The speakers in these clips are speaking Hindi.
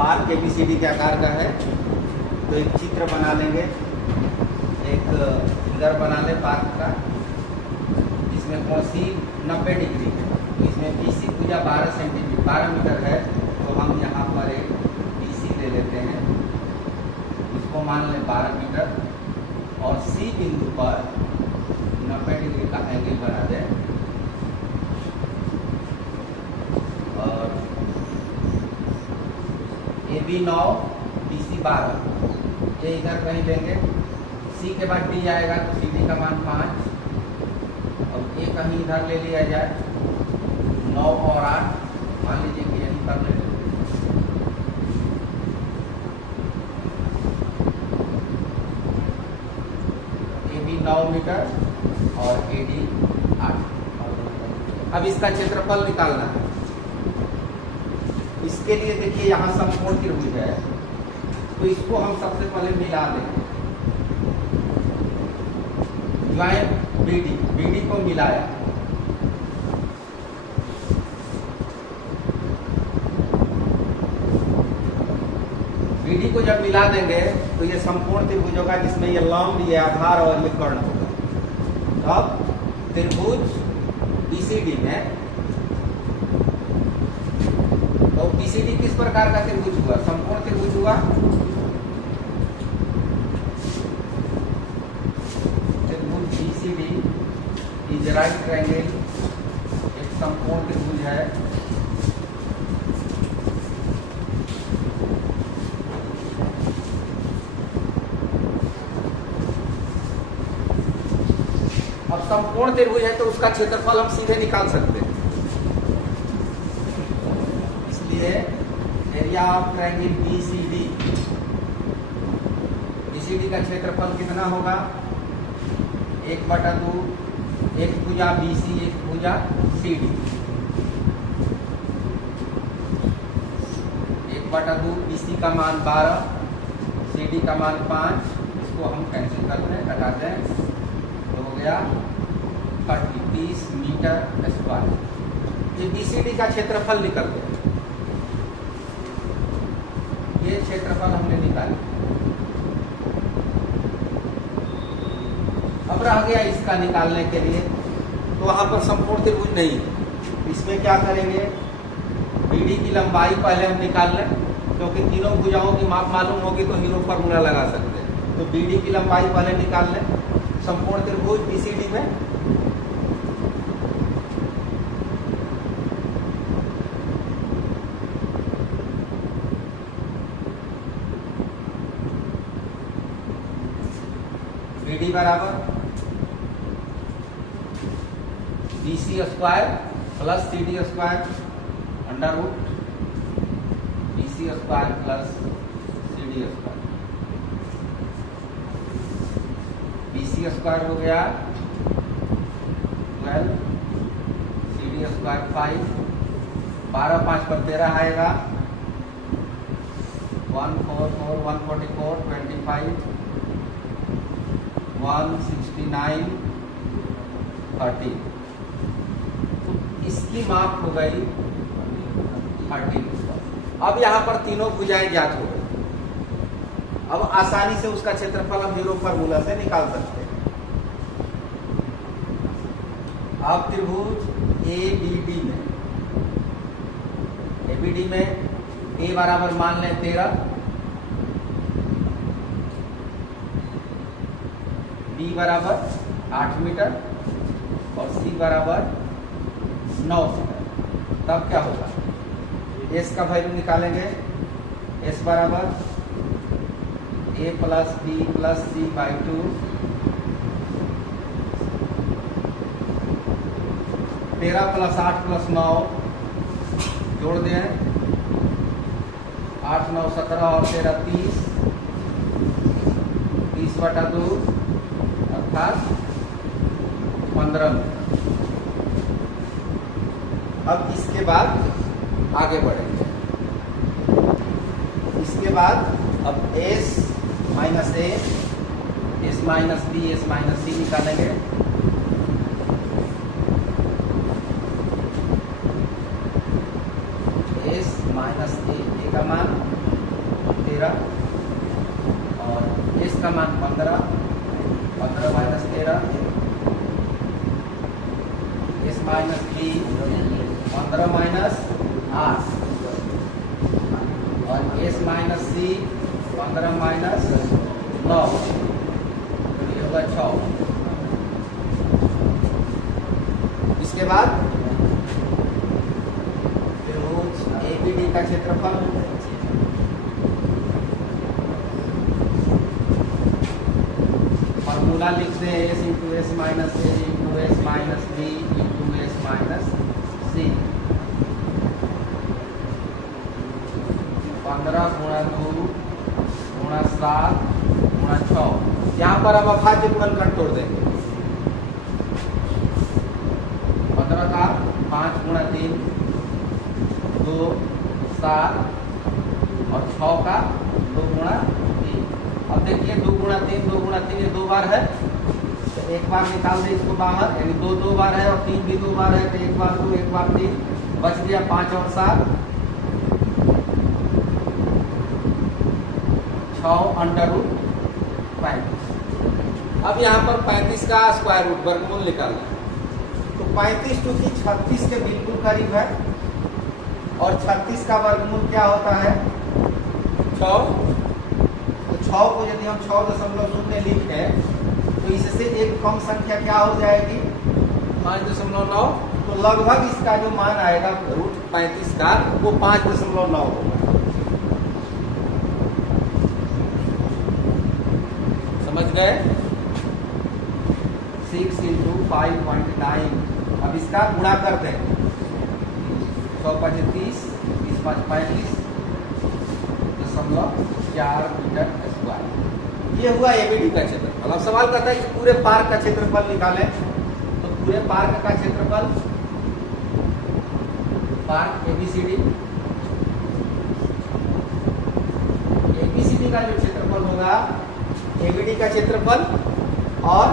पार्क ABCD के आकार का है। तो एक चित्र बना लेंगे, एक फिगर बना ले पार्क का, इसमें कोण C 90 डिग्री है। तो इसमें BC भुजा 12 मीटर है। तो हम यहाँ पर एक BC ले लेते हैं, इसको मान लें 12 मीटर, और C बिंदु पर 90 डिग्री का एंगल बना दें। और AB 9, BC 12, ये इधर कहीं लेंगे। C के बाद D आएगा तो CD का मान 5, और ये कहीं इधर ले लिया जाए 9 और 8, मान लीजिए कि यहीं पर ले लेंगे। AB 9 मीटर और AD 8। अब इसका क्षेत्रफल निकालना है। इसके लिए देखिए यहाँ समकोण त्रिभुज है, तो इसको हम सबसे पहले मिला देंगे। ज्वाइन BD को मिलाया, BD को जब मिला देंगे तो ये समकोण त्रिभुज होगा, जिसमें ये लंब, ये आधार और ये कर्ण होगा। अब त्रिभुज BCD में, तो BCD किस प्रकार का त्रिभुज हुआ? समकोण त्रिभुज हुआ। त्रिभुज BCD इज राइट ट्रायंगल, एक समकोण त्रिभुज है। अब समकोण त्रिभुज है तो उसका क्षेत्रफल हम सीधे निकाल सकते हैं। एरिया ऑफ ट्रायंगल BCD का क्षेत्रफल कितना होगा? 1/2, एक भुजा BC, एक भुजा CD। 1/2 BC का मान 12, CD का मान 5, इसको हम कैंसिल कर दें, हटा दें, तो हो गया 30 मीटर स्क्वायर। ये BCD का क्षेत्रफल निकल गया। ये क्षेत्रफल हमने निकाला। अब रह गया इसका निकालने के लिए, तो वहां पर समकोण त्रिभुज नहीं है। इसमें क्या करेंगे? BD की लंबाई पहले हम निकाल लें, क्योंकि तीनों भुजाओं की माप मालूम होगी तो हीरो फार्मूला लगा सकते हैं। तो BD की लंबाई पहले निकाल लें समकोण त्रिभुज BCD में। BD बराबर BC square plus CD square under root BC square plus CD square. BC square हो गया 12, CD स्क्वायर 5, 12 5 पर 13 आएगा, 144, 144, 25, 169, 30। तो इसकी माप हो गई 13। अब यहाँ पर तीनों भुजाएं ज्ञात हो गई। अब आसानी से उसका क्षेत्रफल हम हीरो फार्मूला से निकाल सकते हैं। अब त्रिभुज ABD में A बराबर मान लें 13, B बराबर 8 मीटर और C बराबर 9 मीटर। तब क्या होगा? S का वैल्यू निकालेंगे। S बराबर A plus B plus C by 2, 13 plus 8 plus 9 जोड़ दें, 8 9 17 और 13 30, 30/2 अर्थात 15 मीटर। अब इसके बाद आगे बढ़ेंगे। इसके बाद अब S minus A, S minus B, S minus C निकालेंगे। S माइनस A का मान 13 और एस का मान 15, 15 माइनस 13, एस माइनस 3, 15 माइनस 8 और एस माइनस सी 15 माइनस 9, तो ये होगा 6। इसके बाद त्रिभुज एबीडी का क्षेत्रफल फॉर्मूला लिख दें s into s minus a into s minus b into s minus c. 15 गुणा 2 गुणा 7 गुणा 6। यहाँ पर हम अभाज्य गुणनखंड तोड़ देंगे। 15 का 5 गुणा 3 2 7 और 6 का 2 गुणा 3। अब देखिए 2 गुणा 3 2 गुणा 3 ये 2 बार है, तो एक बार निकाल दें इसको बाहर, यानी 2 2 बार है और 3 भी 2 बार है, तो एक बार 2 एक बार 3, बच गया 5 और 7 6 अंडर रूट 35। अब यहाँ पर 35 का स्क्वायर रूट वर्गमूल निकालना है, तो 35 चूंकि 36 के बिल्कुल करीब है और 36 का वर्गमूल क्या होता है 6, तो 6 को यदि हम 6.0 लिखें तो इससे एक कम संख्या क्या हो जाएगी 5.9, तो लगभग इसका जो मान आएगा रूट 35 का वो 5.9 होगा। समझ गए? 6 इंटू 5.9। अब इसका गुणा कर दें, 100 × 30, 30 × 5 35.4 मीटर स्क्वायर। ये हुआ एबीडी का क्षेत्रफल। अब सवाल करता है कि पूरे पार्क का क्षेत्रफल निकालें, तो पूरे पार्क का क्षेत्रफल पार्क एबीसीडी, एबीसीडी का जो क्षेत्रफल होगा एबीडी का क्षेत्रफल और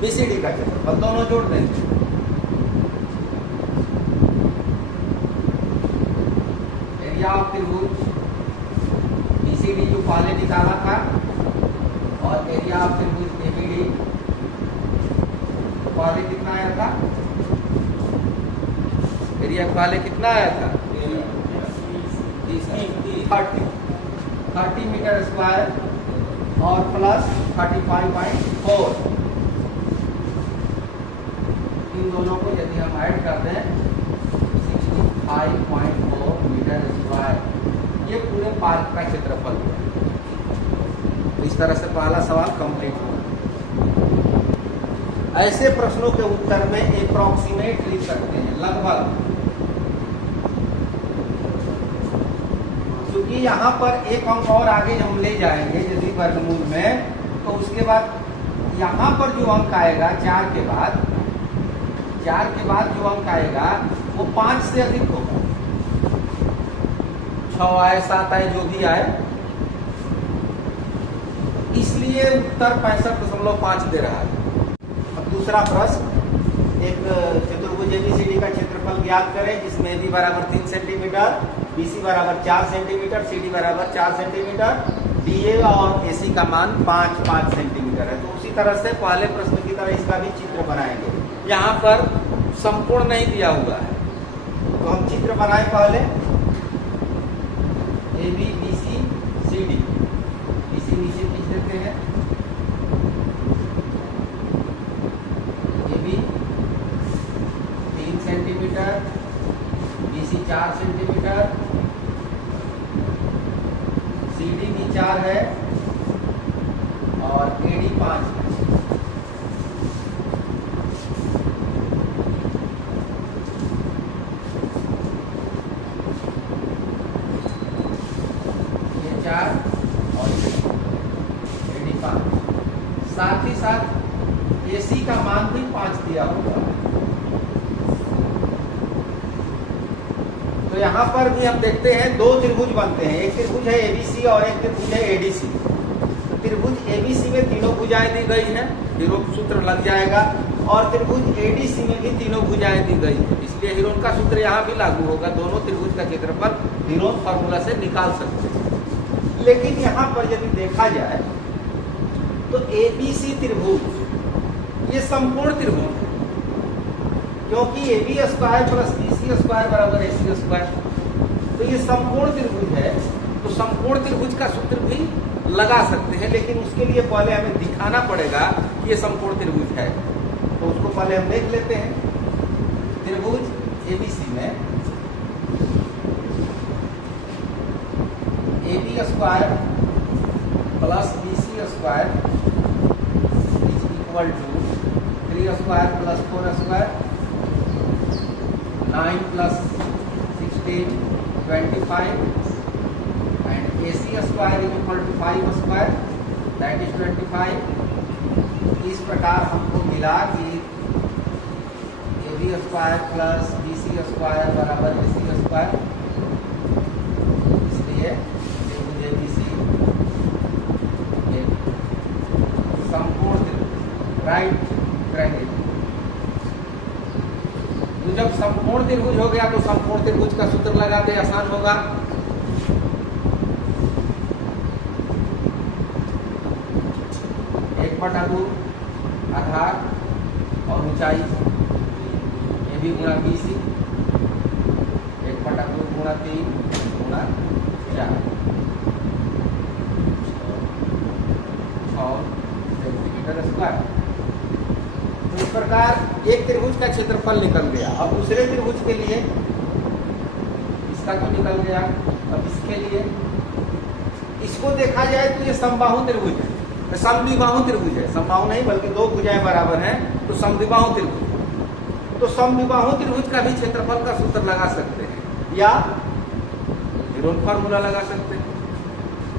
बीसीडी का क्षेत्रफल दोनों जोड़ देंगे। एरिया ऑफ त्रिभुज बीसीडी जो पहले निकाला था और एरिया ऑफ त्रिभुज एबीडी पहले कितना आया था, एरिया पहले कितना आया था 30 मीटर स्क्वायर और प्लस 35.4। इन दोनों को यदि हम ऐड कर दें 65.4 मीटर स्क्वायर, ये पूरे पार्क का क्षेत्रफल है। तो इस तरह से पहला सवाल कंप्लीट हुआ। ऐसे प्रश्नों के उत्तर में अप्रॉक्सीमेट लिख सकते हैं, लगभग, क्योंकि यहाँ पर एक अंक और आगे हम ले जाएंगे यदि वर्गमूल में, तो उसके बाद यहाँ पर जो अंक आएगा 4 के बाद जो अंक आएगा वो 5 से अधिक होगा। 6 आए 7 आए जो भी आए, इसलिए उत्तर 65.5 दे रहा है। अब दूसरा प्रश्न, एक चतुर्भुज एबीसीडी का क्षेत्रफल ज्ञात करें जिसमें AB बराबर 3 सेंटीमीटर, BC बराबर 4 सेंटीमीटर, CD बराबर 4 सेंटीमीटर, DA और AC का मान 5 सेंटीमीटर है। तो उसी तरह से पहले प्रश्न की तरह इसका भी चित्र बनाएंगे। यहाँ पर संपूर्ण नहीं दिया हुआ है, तो हम चित्र बनाए पहले AB BC CD, BC नीचे खींच देते हैं, AB 3 centimetre, BC 4 centimetre, CD भी 4 है और AD 5 है। ये 4 और AD 5, साथ ही साथ AC का मान भी 5 दिया हुआ है। तो यहाँ पर भी हम देखते हैं 2 त्रिभुज बनते हैं, एक त्रिभुज है ABC और एक त्रिभुज है ADC। तो त्रिभुज ABC में तीनों भुजाएं दी गई हैं, हीरोन सूत्र लग जाएगा, और त्रिभुज ADC में भी तीनों भुजाएं दी गई हैं, इसलिए हीरोन का सूत्र यहाँ भी लागू होगा। दोनों त्रिभुज का क्षेत्रफल हीरोन फॉर्मूला से निकाल सकते हैं। लेकिन यहाँ पर यदि देखा जाए तो एबीसी त्रिभुज ये संपूर्ण त्रिभुज है, क्योंकि AB square plus BC square बराबर AC स्क्वायर, तो ये संपूर्ण त्रिभुज है। तो संपूर्ण त्रिभुज का सूत्र भी लगा सकते हैं, लेकिन उसके लिए पहले हमें दिखाना पड़ेगा कि ये संपूर्ण त्रिभुज है। तो उसको पहले हम देख लेते हैं। त्रिभुज ABC में AB square plus BC square is equal to 3 square plus 4 square 9 plus 16 25 and AC square is equal to 5 square that is 25। इस प्रकार हमको मिला कि AB square plus BC square बराबर AC स्क्वायर, इसलिए त्रिभुज ABC संपूर्ण राइट ट्रायंगल। तो जब संपूर्ण त्रिभुज हो गया तो संपूर्ण त्रिभुज का सूत्र लगाते आसान होगा। एक बटा 2 आधार और ऊंचाई AB गुणा BC 1 बटा 2 गुणा 3 गुणा 4 सेंटीमीटर स्क्वायर। इस प्रकार एक त्रिभुज का क्षेत्रफल निकल गया। अब दूसरे त्रिभुज के लिए इसका तो निकल गया। अब इसके लिए इसको देखा जाए तो ये समबाहु त्रिभुज है, समद्विबाहु त्रिभुज है। समबाहु नहीं बल्कि दो भुजाएं बराबर हैं तो समद्विबाहु त्रिभुज। तो समद्विबाहु त्रिभुज का भी क्षेत्रफल का सूत्र लगा सकते हैं या विरोध फार्मूला लगा सकते हैं।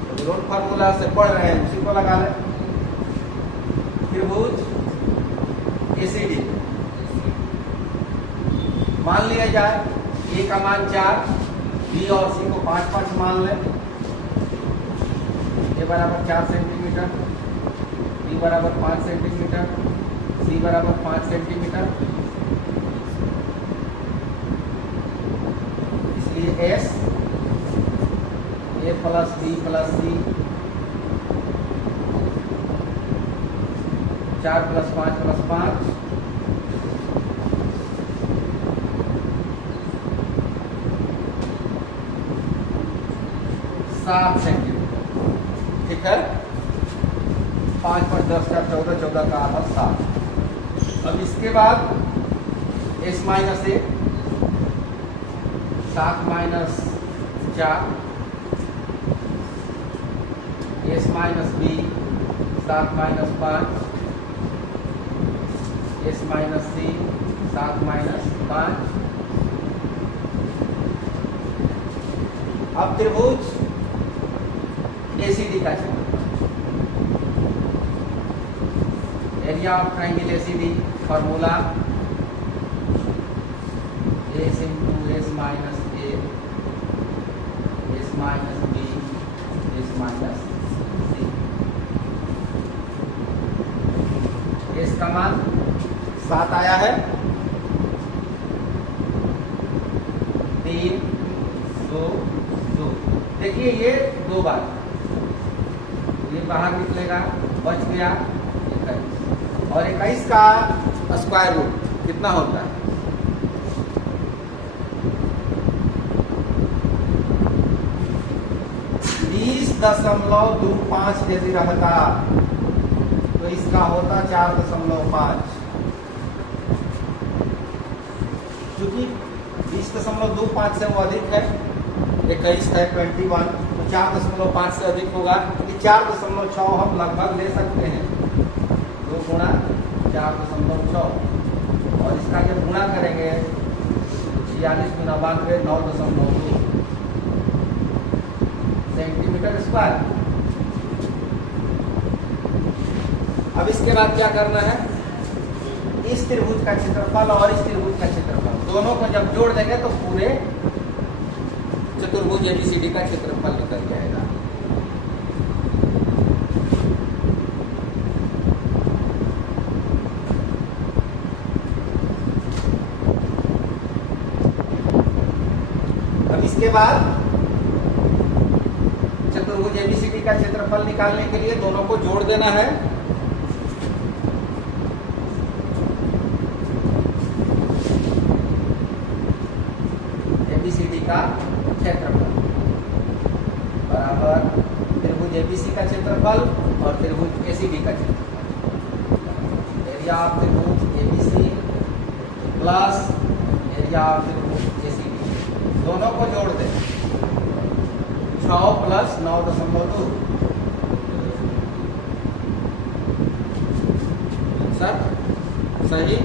तो विरोध फार्मूला से पढ़ रहे हैं उसी को लगा लें। त्रिभुज ACD मान लिया जाए A का मान 4, B और C को 5-5 मान लें। A बराबर 4 सेंटीमीटर, B बराबर 5 सेंटीमीटर, C बराबर 5 सेंटीमीटर। इसलिए S A plus B plus C 4 plus 5 plus 5 7 centimetre. ठीक है, 5 पर 10 का 14, 14 का आधा 7। अब इसके बाद S minus A 7 minus 4, S minus B 7 minus 5, S minus C 7 minus 5। अब त्रिभुज ACD का क्षेत्रफल, area of triangle ACD formula S into S minus A S minus B S minus C। S का मान 7 आया है, 3 2 2। देखिए ये 2 बार ये बाहर निकलेगा, बच गया 21 और 21 का स्क्वायर रूट कितना होता है? 20.25 यदि रहता तो इसका होता 4.5। क्योंकि 20.25 से वो अधिक है, 21 है 21, तो 4.5 से अधिक होगा। कि 4.6 हम लगभग ले सकते हैं, 2 गुणा 4.6 और इसका जब गुणा करेंगे 46 गुना 92 9.2 सेंटीमीटर स्क्वायर। अब इसके बाद क्या करना है? इस त्रिभुज का क्षेत्रफल और इस त्रिभुज का क्षेत्रफल दोनों को जब जोड़ देंगे तो पूरे चतुर्भुज ABCD का क्षेत्रफल निकल जाएगा। अब इसके बाद त्रिभुज एबीसीडी का क्षेत्रफल निकालने के लिए दोनों को जोड़ देना है। एबीसीडी का क्षेत्रफल बराबर त्रिभुज एबीसी का क्षेत्रफल और त्रिभुज एसीडी का क्षेत्रफल। एरिया ऑफ त्रिभुज एबीसी प्लस एरिया ऑफ त्रिभुज एसीडी, दोनों को जोड़ दें। 6 प्लस 9.2 सर सही।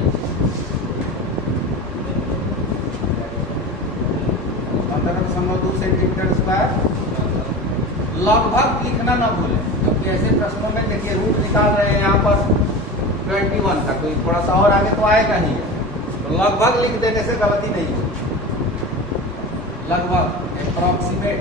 15.2 सेंटीमीटर स्क्वायर। लगभग लिखना ना भूलें, क्योंकि ऐसे प्रश्नों में देखिए रूट निकाल रहे हैं यहाँ पर 21 का, कोई थोड़ा सा और आगे तो आएगा ही है, तो लगभग लिख देने से गलती नहीं होगी। लगभग अप्रोक्सीमेट